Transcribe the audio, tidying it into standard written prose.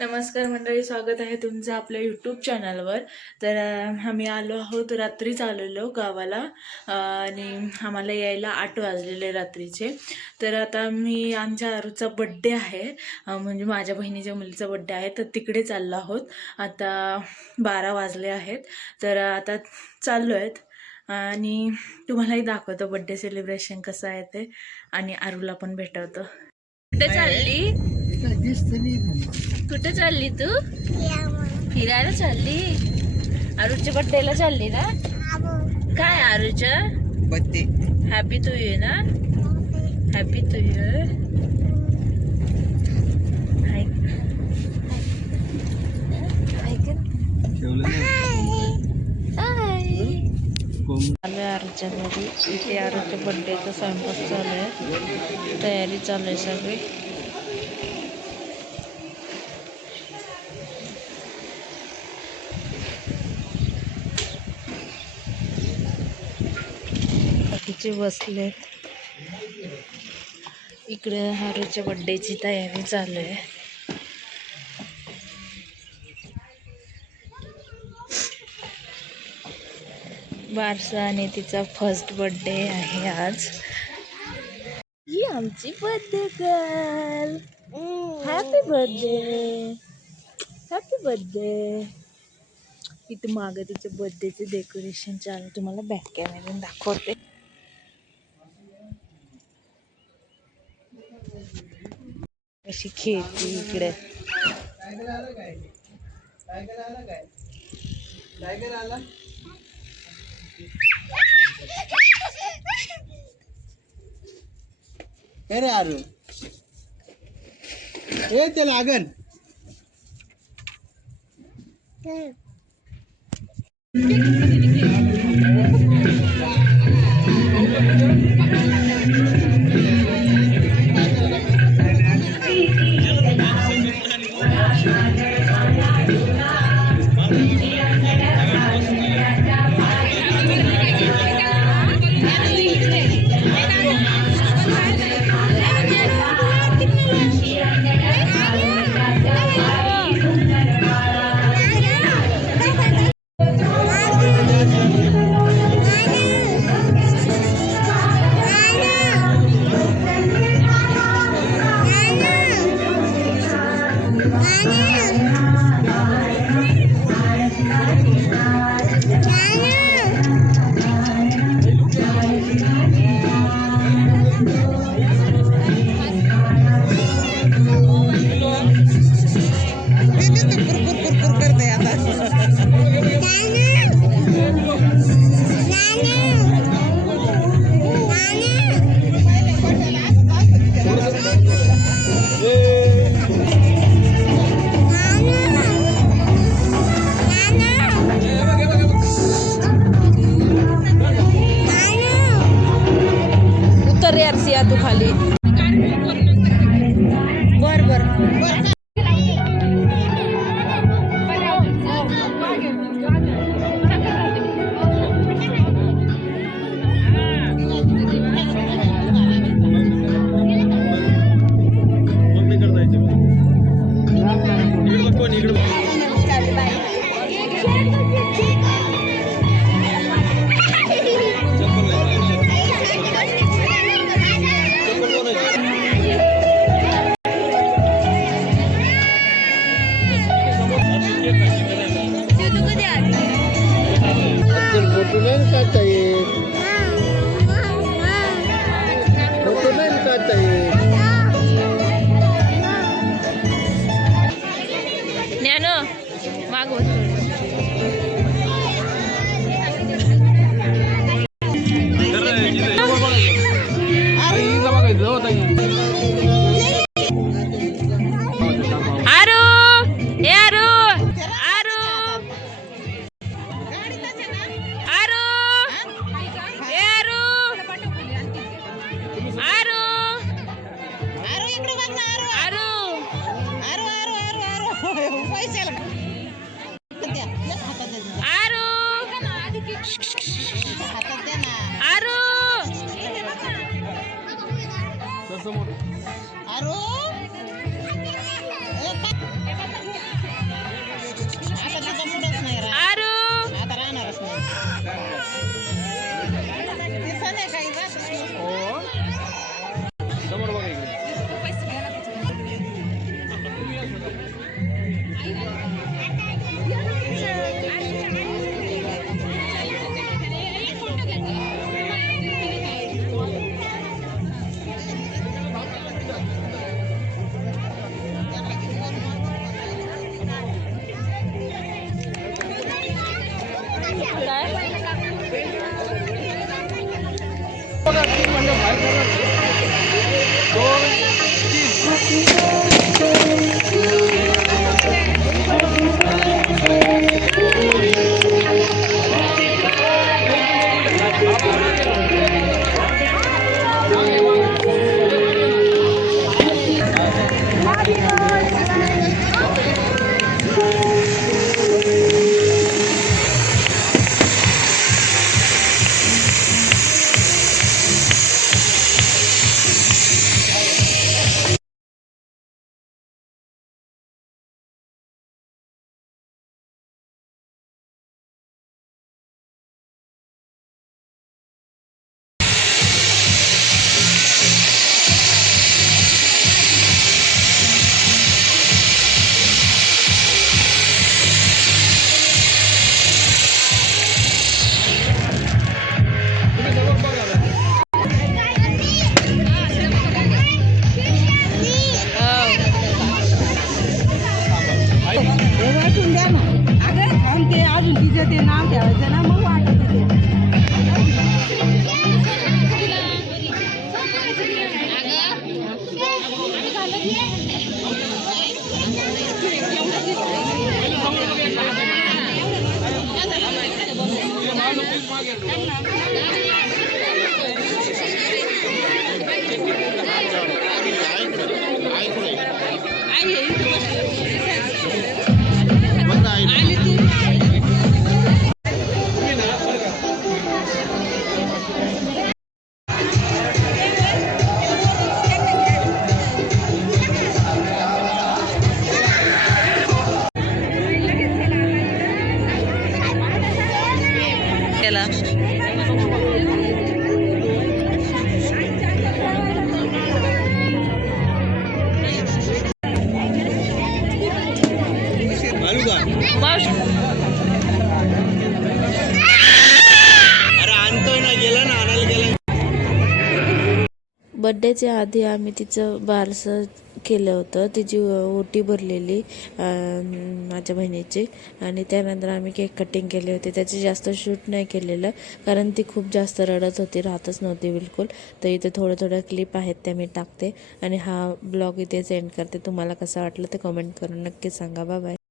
नमस्कार मंडळी, स्वागत आहे तुमचं आपल्या यूट्यूब चॅनलवर. तर आम्ही आलो आहोत, रात्रीच आलेलो गावाला आणि आम्हाला यायला 8 वाजलेले रात्रीचे. तर आता मी आमच्या आरूचा बड्डे आहे, म्हणजे माझ्या बहिणीच्या मुलीचा बड्डे आहे, तर तिकडे चाललो आहोत. आता 12 वाजले आहेत, तर आता चाललो आहेत आणि तुम्हालाही दाखवतो बड्डे सेलिब्रेशन कसं आहे ते, आणि आरूला पण भेटवतो. कुठे चालली? कुठे चालली तू? फिरायला चालली? आरूच्या बड्डेला चालली ना? काय आरूच्या बड्डे? हॅपी टू यू ना? Happy to you. आलोय आरूच्या घरी. इथे आरूच्या बड्डेचा स्वयंपाक चालू आहे, तयारी चालू आहे सगळी. बाकीचे बसलेत. इकडे आरूच्या बड्डेची तयारी चालू आहे. बारसा आणि तिचा फर्स्ट बर्थडे आहे आज. ही आमची birthday girl. Happy birthday, happy birthday. इथे मागं तिच्या बर्थडेचे डेकोरेशन चालू, तुम्हाला बॅक कॅमेऱ्याने दाखवते. अशी खेळती इकडे. अरे आरू ए ते लागन. उतर यार सिया तू खाली. बर बर. फोटो नहीं काटता येत, फोटो नहीं काटता येत. ज्ञानो मागवत. आरू ए आरू आरू आरू ए आरू आरू आरू इकडे बघ ना. आरू आरू आरू आरू आरू आरू पैसे वाटून द्या ना. अगं थांब, ते अजून तिचं ते नाव ठेवायचं ना, मग वाटत ते. आलू का अरे आणतोय ना, गेला ना, आणायला गेला. बड्डेच्या आधी आम्ही तिचं बारसं केलं होतं, तिची ओटी भरलेली माझ्या बहिणीची, आणि त्यानंतर आम्ही केक कटिंग केले होते. त्याचे जास्त शूट नाही केलेलं कारण ती खूप जास्त रडत होती, राहतच नव्हती बिलकुल. तर इथे थोड्या क्लिप आहेत त्या मी टाकते आणि हा ब्लॉग इथेच एंड करते. तुम्हाला कसं वाटलं ते कमेंट करून नक्की सांगा. Bye bye.